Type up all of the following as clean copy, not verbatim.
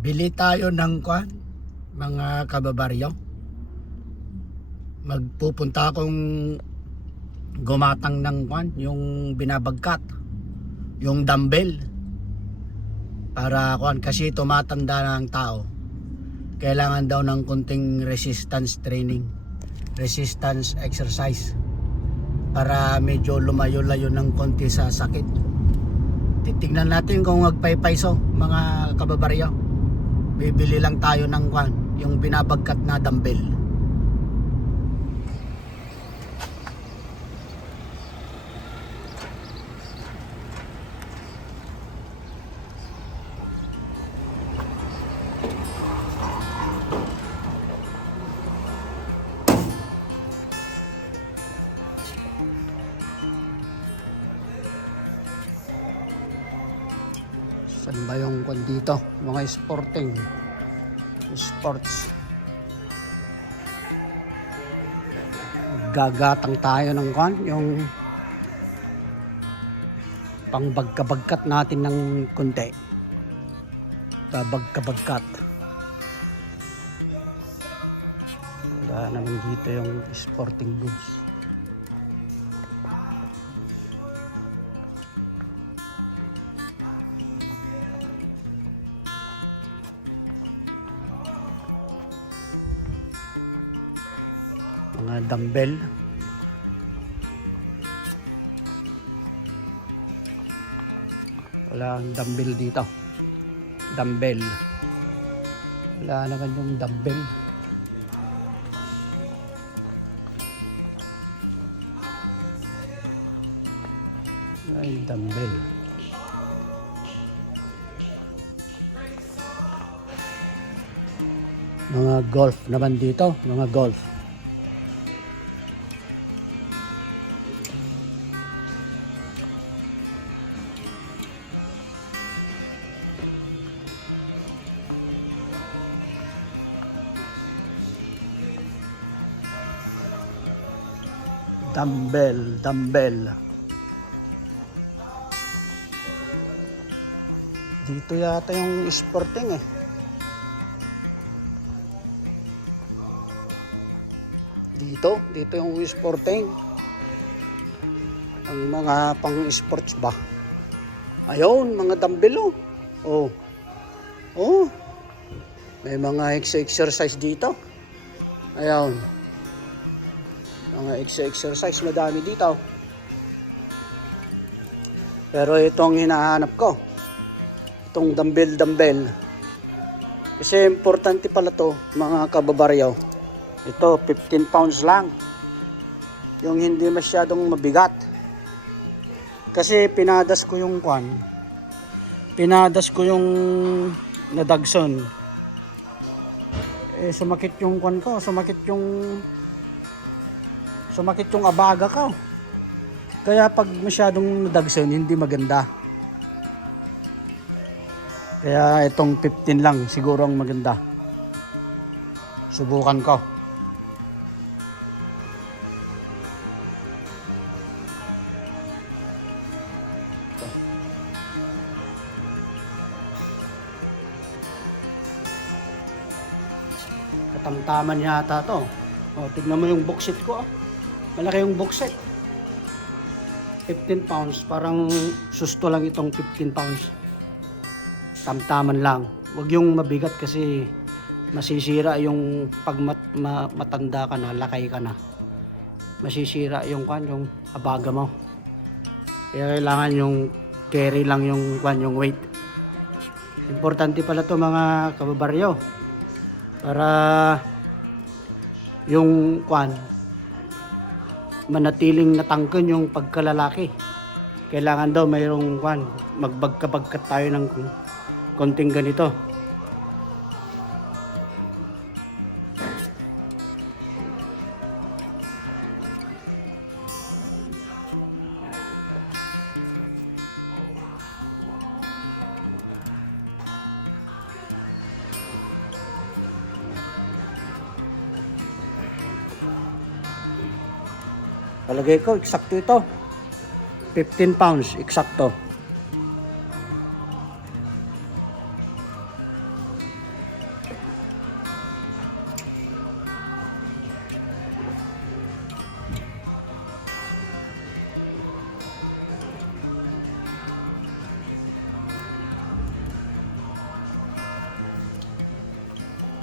Bili tayo ng kwan, mga kababaryo. Magpupunta akong gumatang ng kwan, yung binabagkat, yung dumbbell. Para kwan, kasi tumatanda na ang tao. Kailangan daw ng kunting resistance training, resistance exercise, para medyo lumayo-layo ng konti sa sakit. Titignan natin kung magpaypayso, mga kababaryo. Bibili lang tayo ng kwan, yung binabagkat na dumbbell. Saan ba yung kwan dito? Mga sporting sports. Gagatang tayo ng kwan, yung pangbagkabagkat natin ng konti. Babagkabagkat. Wala naman dito yung sporting goods. Mga dumbbell. Wala ang dumbbell dito. Dumbbell. Wala naman yung dumbbell. Wala yung dumbbell. Mga golf naman dito. Mga golf. Dumbbell. Dito yata yung sporting eh. Dito yung sporting. Ang mga pang sports ba? Ayun, mga dumbbell oh. Oh. May mga exercise dito. Ayun. Mga exercise madami dito. Pero itong hinahanap ko, itong dumbbell. Kasi importante pala to, mga kababaryo. Ito 15 pounds lang. Yung hindi masyadong mabigat. Kasi pinadas ko yung kwan. Pinadas ko yung nadagson. Sumakit yung kwan ko, sumakit yung abaga ko. Kaya pag masyadong nadagson, hindi maganda. Kaya itong 15 lang siguro ang maganda. Subukan ko. Katamtaman yata to. Tignan mo yung box set ko. Malaki yung box set. 15 pounds. Parang susto lang itong 15 pounds. Tamtaman lang. Huwag yung mabigat kasi masisira yung pag matanda ka na, lakay ka na. Masisira yung yung abaga mo. Kaya kailangan yung carry lang yung yung weight. Importante pala to mga kababaryo. Para yung manatiling natangkan yung pagkalalaki. Kailangan daw mayroong magbagkabagkat tayo ng konting ganito. Palagay ko, eksakto ito. 15 pounds, eksakto.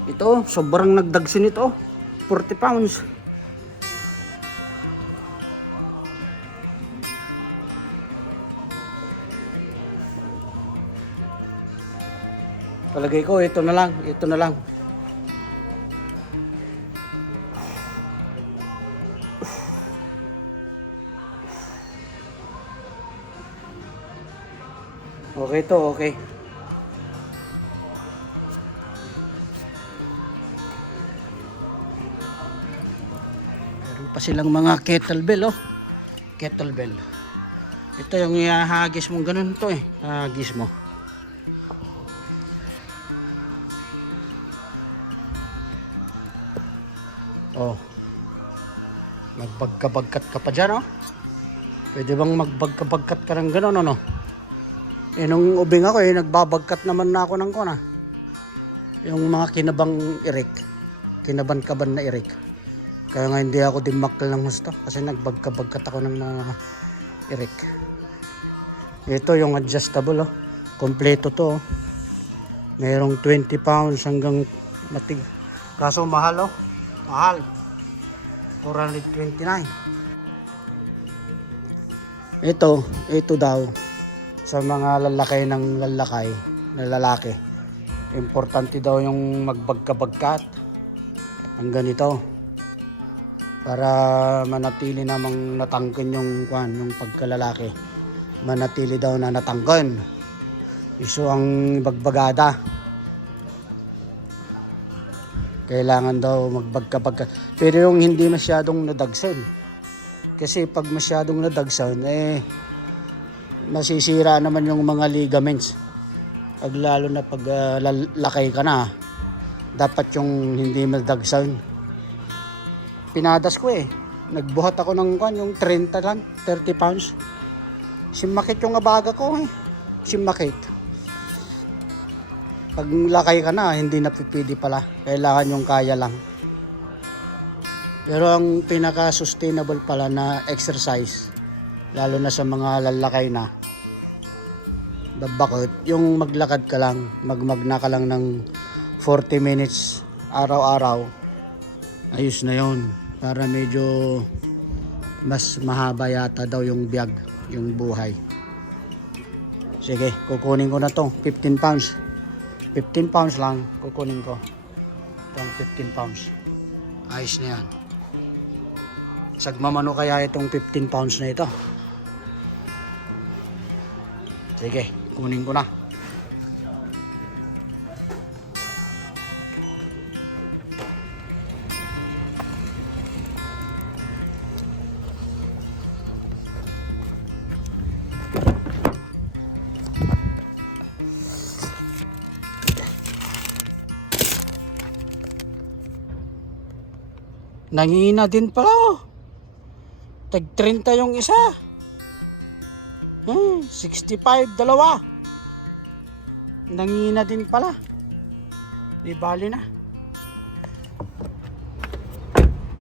Ito, sobrang nagdagsin ito. 40 pounds. Palagay ko, ito na lang. Ito na lang. Okay to, okay. Meron pa silang mga kettlebell, oh. Kettlebell. Ito yung ihahagis mo, ganun to eh. Hagis mo. Oh. Magbagka-bagkat ka pa dyan, oh. Pwede bang magbagka-bagkat ka ng ganun, ano? Eh, nung ubing ako eh, nagbabagkat naman na ako ng kuna. Yung mga kinabang irik. Kinaban-kaban na irik. Kaya nga hindi ako dimakal ng gusto. Kasi nagbagka-bagkat ako ng mga irik. Ito yung adjustable, oh. Kompleto to, oh. Mayroong 20 pounds hanggang matig. Kaso mahal, oh. Mahal. 429. Ito daw. Sa mga lalaki ng lalakay na lalaki, importante daw yung magbagka-bagkat ang ganito para manatili namang natangkin yung pagkalalaki, manatili daw na natangkin. Iso ang bagbagada, kailangan daw magbagka-bagkat, pero yung hindi masyadong nadagsan, kasi pag masyadong nadagsan masisira naman yung mga ligaments. Pag lalo na pag lakay ka na, dapat yung hindi madagsan. Pinadas ko eh. Nagbuhat ako ng yung 30 lang, 30 pounds. Simakit yung abaga ko eh. Simakit. Pag lakay ka na, hindi napipili pala. Kailangan yung kaya lang. Pero ang pinaka-sustainable pala na exercise, lalo na sa mga lalakay na, babakot, yung maglakad ka lang, magmagna ka lang ng 40 minutes araw-araw, ayos na yon. Para medyo mas mahaba yata daw yung biyag, yung buhay. Sige, kukunin ko na to, 15 pounds. 15 pounds lang, kukunin ko. Itong 15 pounds. Ayos na yan. Sagmamano kaya itong 15 pounds na ito. Sige, kunin ko na. Nangihina din pala, oh. Tag 30 yung isa. 65, dalawa. Nangihina din pala. Di bali na.